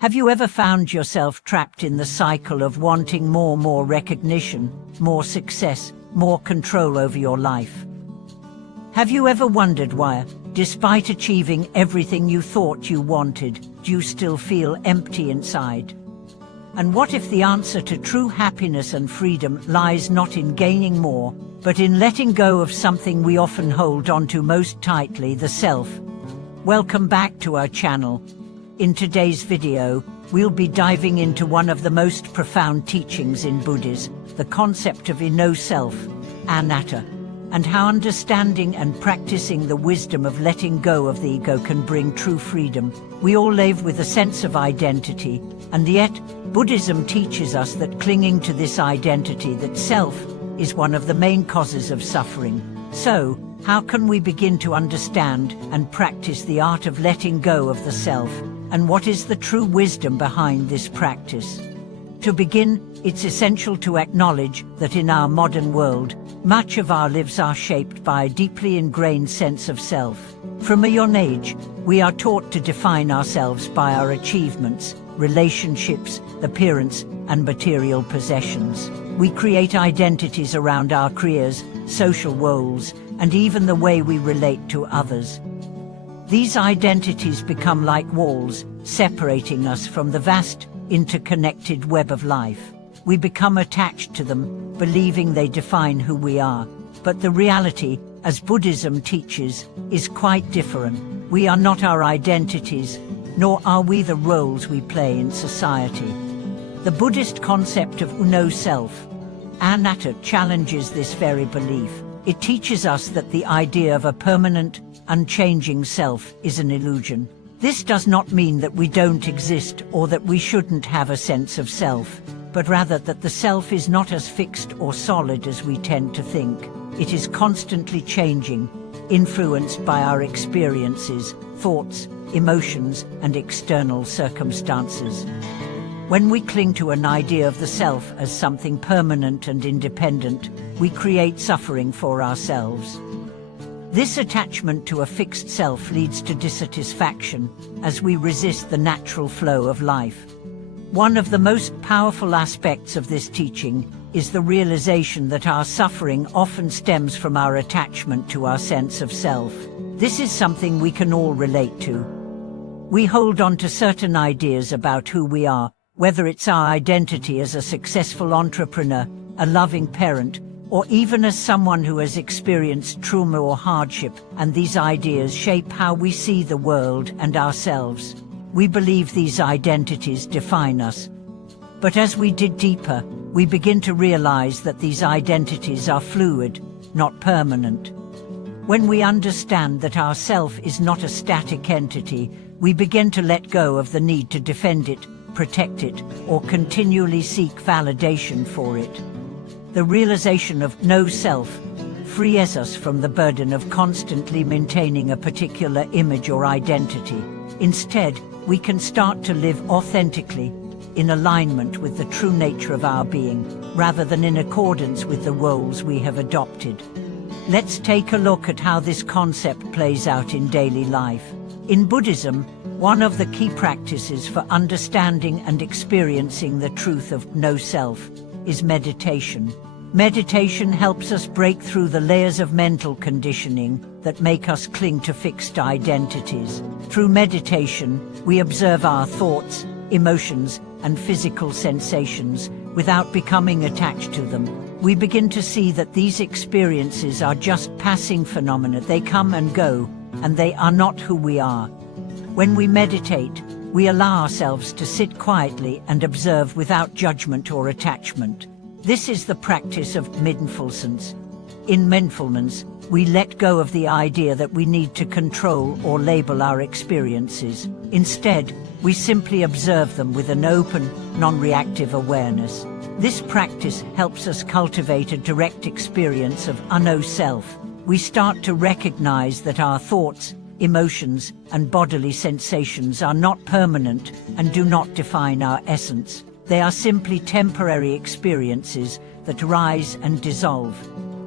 Have you ever found yourself trapped in the cycle of wanting more recognition, more success, more control over your life? Have you ever wondered why, despite achieving everything you thought you wanted, you still feel empty inside? And what if the answer to true happiness and freedom lies not in gaining more, but in letting go of something we often hold onto most tightly, the self? Welcome back to our channel. In today's video, we'll be diving into one of the most profound teachings in Buddhism, the concept of no self, anatta, and how understanding and practicing the wisdom of letting go of the ego can bring true freedom. We all live with a sense of identity, and yet Buddhism teaches us that clinging to this identity, that self, is one of the main causes of suffering. So, how can we begin to understand and practice the art of letting go of the self, and what is the true wisdom behind this practice? To begin, it's essential to acknowledge that in our modern world, much of our lives are shaped by a deeply ingrained sense of self. From a young age, we are taught to define ourselves by our achievements, relationships, appearance, and material possessions. We create identities around our careers, social roles, and even the way we relate to others. These identities become like walls, separating us from the vast, interconnected web of life. We become attached to them, believing they define who we are. But the reality, as Buddhism teaches, is quite different. We are not our identities, nor are we the roles we play in society. The Buddhist concept of no self, anatta, challenges this very belief. It teaches us that the idea of a permanent, unchanging self is an illusion. This does not mean that we don't exist or that we shouldn't have a sense of self, but rather that the self is not as fixed or solid as we tend to think. It is constantly changing, influenced by our experiences, thoughts, emotions, and external circumstances. When we cling to an idea of the self as something permanent and independent, we create suffering for ourselves. This attachment to a fixed self leads to dissatisfaction as we resist the natural flow of life. One of the most powerful aspects of this teaching is the realization that our suffering often stems from our attachment to our sense of self. This is something we can all relate to. We hold on to certain ideas about who we are, whether it's our identity as a successful entrepreneur, a loving parent, or even as someone who has experienced trauma or hardship, and these ideas shape how we see the world and ourselves. We believe these identities define us. But as we dig deeper, we begin to realize that these identities are fluid, not permanent. When we understand that our self is not a static entity, we begin to let go of the need to defend it, protect it, or continually seek validation for it. The realization of no self frees us from the burden of constantly maintaining a particular image or identity. Instead, we can start to live authentically, in alignment with the true nature of our being, rather than in accordance with the roles we have adopted. Let's take a look at how this concept plays out in daily life. In Buddhism, one of the key practices for understanding and experiencing the truth of no self is meditation. Meditation helps us break through the layers of mental conditioning that make us cling to fixed identities. Through meditation, we observe our thoughts, emotions, and physical sensations without becoming attached to them. We begin to see that these experiences are just passing phenomena. They come and go, and they are not who we are. When we meditate, we allow ourselves to sit quietly and observe without judgment or attachment. This is the practice of mindfulness. In mindfulness, we let go of the idea that we need to control or label our experiences. Instead, we simply observe them with an open, non-reactive awareness. This practice helps us cultivate a direct experience of no self. We start to recognize that our thoughts, emotions, and bodily sensations are not permanent and do not define our essence. They are simply temporary experiences that rise and dissolve.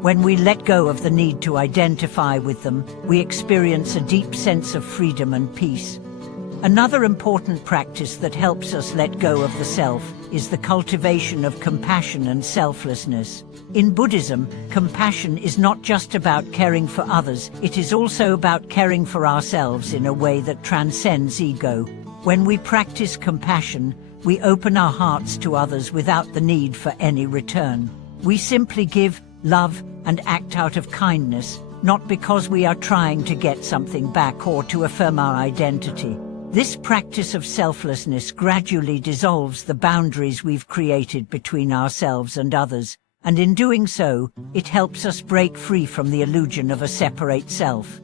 When we let go of the need to identify with them, we experience a deep sense of freedom and peace. Another important practice that helps us let go of the self is the cultivation of compassion and selflessness. In Buddhism, compassion is not just about caring for others, it is also about caring for ourselves in a way that transcends ego. When we practice compassion, we open our hearts to others without the need for any return. We simply give, love, and act out of kindness, not because we are trying to get something back or to affirm our identity. This practice of selflessness gradually dissolves the boundaries we've created between ourselves and others, and in doing so, it helps us break free from the illusion of a separate self.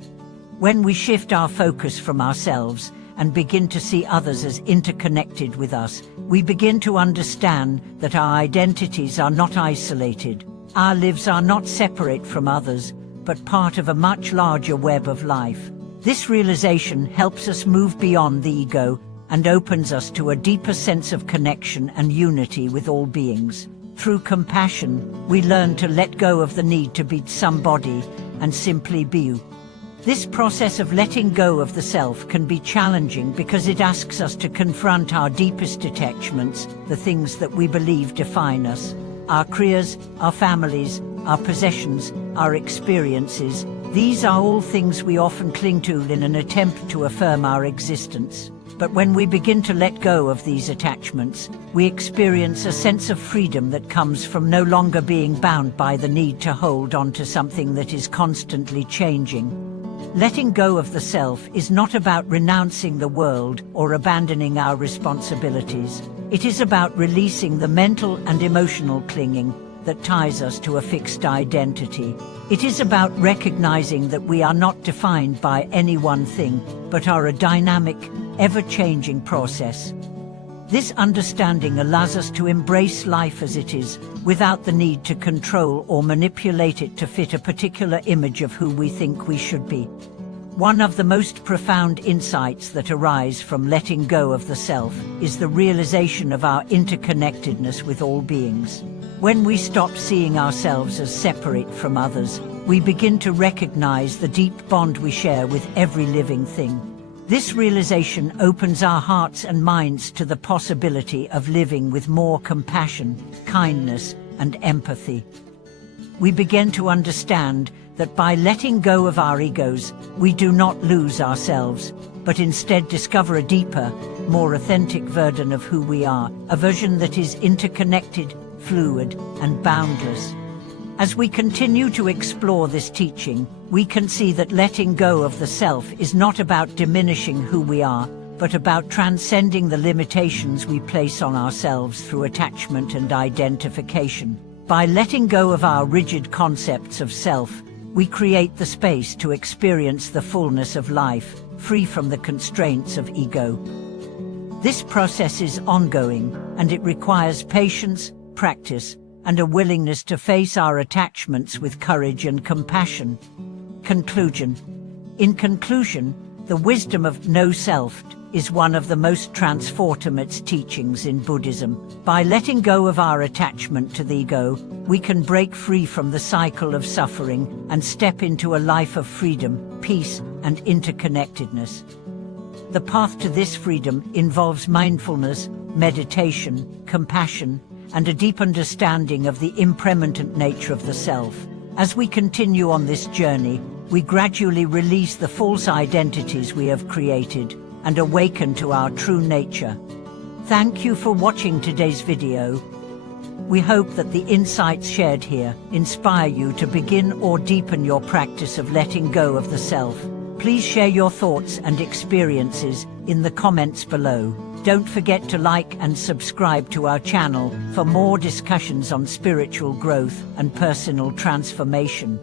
When we shift our focus from ourselves and begin to see others as interconnected with us, we begin to understand that our identities are not isolated. Our lives are not separate from others, but part of a much larger web of life. This realization helps us move beyond the ego and opens us to a deeper sense of connection and unity with all beings. Through compassion, we learn to let go of the need to be somebody and simply be. This process of letting go of the self can be challenging because it asks us to confront our deepest attachments, the things that we believe define us. Our careers, our families, our possessions, our experiences, these are all things we often cling to in an attempt to affirm our existence. But when we begin to let go of these attachments, we experience a sense of freedom that comes from no longer being bound by the need to hold on to something that is constantly changing. Letting go of the self is not about renouncing the world or abandoning our responsibilities. It is about releasing the mental and emotional clinging that ties us to a fixed identity. It is about recognizing that we are not defined by any one thing, but are a dynamic, ever-changing process. This understanding allows us to embrace life as it is, without the need to control or manipulate it to fit a particular image of who we think we should be. One of the most profound insights that arise from letting go of the self is the realization of our interconnectedness with all beings. When we stop seeing ourselves as separate from others, we begin to recognize the deep bond we share with every living thing. This realization opens our hearts and minds to the possibility of living with more compassion, kindness, and empathy. We begin to understand that by letting go of our egos, we do not lose ourselves, but instead discover a deeper, more authentic version of who we are, a version that is interconnected, fluid, and boundless. As we continue to explore this teaching, we can see that letting go of the self is not about diminishing who we are, but about transcending the limitations we place on ourselves through attachment and identification. By letting go of our rigid concepts of self, we create the space to experience the fullness of life, free from the constraints of ego. This process is ongoing, and it requires patience, practice, and a willingness to face our attachments with courage and compassion. Conclusion. In conclusion, the wisdom of no self is one of the most transformative teachings in Buddhism. By letting go of our attachment to the ego, we can break free from the cycle of suffering and step into a life of freedom, peace, and interconnectedness. The path to this freedom involves mindfulness, meditation, compassion, and a deep understanding of the impermanent nature of the self. As we continue on this journey, we gradually release the false identities we have created and awaken to our true nature. Thank you for watching today's video. We hope that the insights shared here inspire you to begin or deepen your practice of letting go of the self. Please share your thoughts and experiences in the comments below. Don't forget to like and subscribe to our channel for more discussions on spiritual growth and personal transformation.